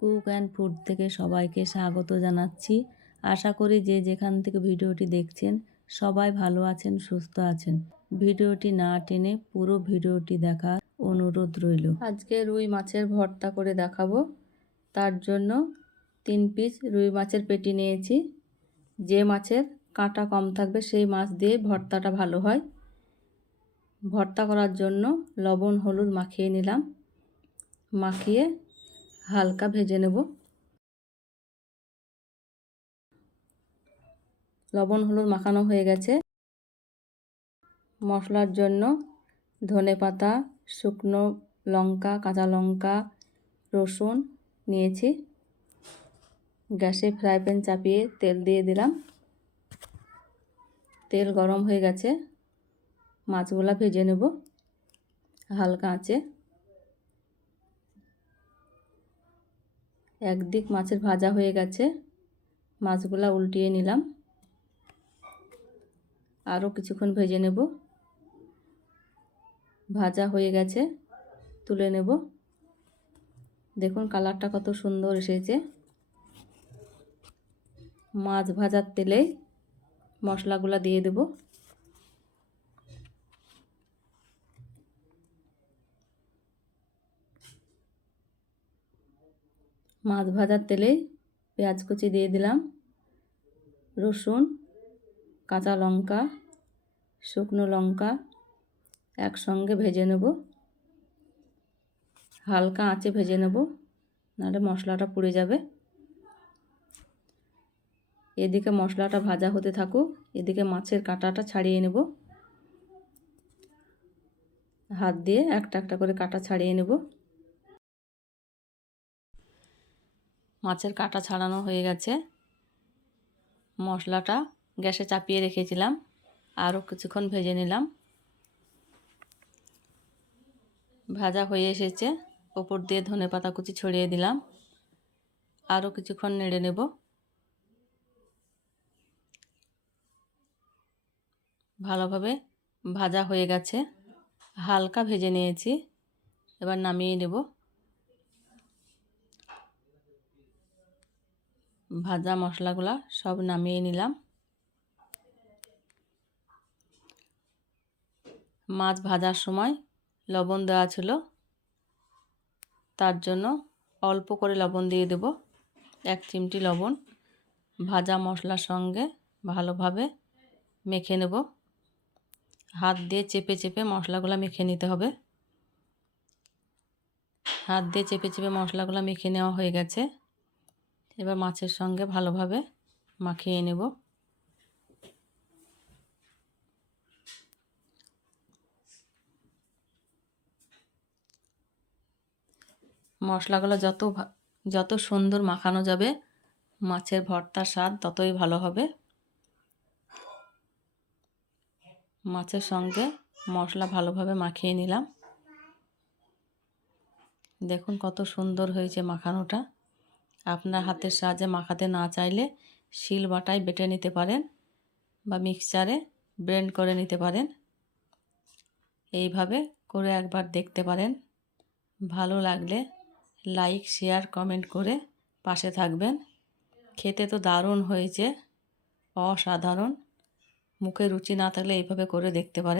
Cook and food থেকে সবাইকে স্বাগত জানাচ্ছি। আশা করি যে যেখান থেকে ভিডিওটি দেখছেন সবাই ভালো আছেন, সুস্থ আছেন। ভিডিওটি না টেনে পুরো ভিডিওটি দেখার অনুরোধ রইল। আজকে রুই মাছের ভর্তা করে দেখাবো। তার জন্য 3 পিস রুই মাছের পেটি নিয়েছি। যে মাছের কাঁটা কম থাকবে সেই মাছ দিয়ে ভর্তাটা ভালো হয়। ভর্তা করার জন্য লবণ হলুদ মাখিয়ে নিলাম। মাখিয়ে হালকা ভেজে নেব। লবণ হলুদ মাখানো হয়ে গেছে। মশলার জন্য ধনেপাতা, শুকনো লঙ্কা, কাঁচা লঙ্কা, রসুন নিয়েছি। গ্যাসে ফ্রাই প্যান চাপিয়ে তেল দিয়ে দিলাম। তেল গরম হয়ে গেছে। মাছগুলা ভেজে নেব হালকা আঁচে। একদিক মাছের ভাজা হয়ে গেছে, মাছগুলা উল্টিয়ে নিলাম। আরও কিছুক্ষণ ভেজে নেব। ভাজা হয়ে গেছে, তুলে নেব। দেখুন কালারটা কত সুন্দর এসেছে। মাছ ভাজার তেলে মশলাগুলা দিয়ে দেব। মাছ ভাজার তেলে পেঁয়াজ কুচি দিয়ে দিলাম। রসুন, কাঁচা লঙ্কা, শুকনো লঙ্কা একসঙ্গে ভেজে নেব। হালকা আঁচে ভেজে নেব, নাহলে মশলাটা পুড়ে যাবে। এদিকে মশলাটা ভাজা হতে থাকুক, এদিকে মাছের কাঁটাটা ছাড়িয়ে নেব। হাত দিয়ে একটা একটা করে কাঁটা ছাড়িয়ে নেব। মাছের কাঁটা ছাড়ানো হয়ে গেছে। মশলাটা গ্যাসে চাপিয়ে রেখেছিলাম, আরও কিছুক্ষণ ভেজে নিলাম। ভাজা হয়ে এসেছে, ওপর দিয়ে ধনেপাতা কুচি ছড়িয়ে দিলাম। আরও কিছুক্ষণ নেড়ে নেব। ভালোভাবে ভাজা হয়ে গেছে, হালকা ভেজে নিয়েছি। এবার নামিয়ে নেব। ভাজা মশলাগুলা সব নামিয়ে নিলাম। মাছ ভাজার সময় লবণ দেওয়া ছিল, তার জন্য অল্প করে লবণ দিয়ে দেব। 1 চিমটি লবণ। ভাজা মশলার সঙ্গে ভালোভাবে মেখে নেব। হাত দিয়ে চেপে চেপে মশলাগুলো মেখে নিতে হবে। হাত দিয়ে চেপে চেপে মশলাগুলো মেখে নেওয়া হয়ে গেছে। এবার মাছের সঙ্গে ভালোভাবে মাখিয়ে নেব। মশলাগুলো যত সুন্দর মাখানো যাবে মাছের ভর্তার স্বাদ ততই ভালো হবে। মাছের সঙ্গে মশলা ভালোভাবে মাখিয়ে নিলাম। দেখুন কত সুন্দর হয়েছে মাখানোটা। আপনার হাতের সাহায্যে মাখাতে না চাইলে শিলবাটায় বেটে নিতে পারেন বা মিক্সচারে ব্লেন্ড করে নিতে পারেন। এইভাবে করে একবার দেখতে পারেন। ভালো লাগলে লাইক, শেয়ার, কমেন্ট করে পাশে থাকবেন। খেতে তো দারুণ হয়েছে, অসাধারণ। মুখে রুচি না থাকলে এইভাবে করে দেখতে পারেন।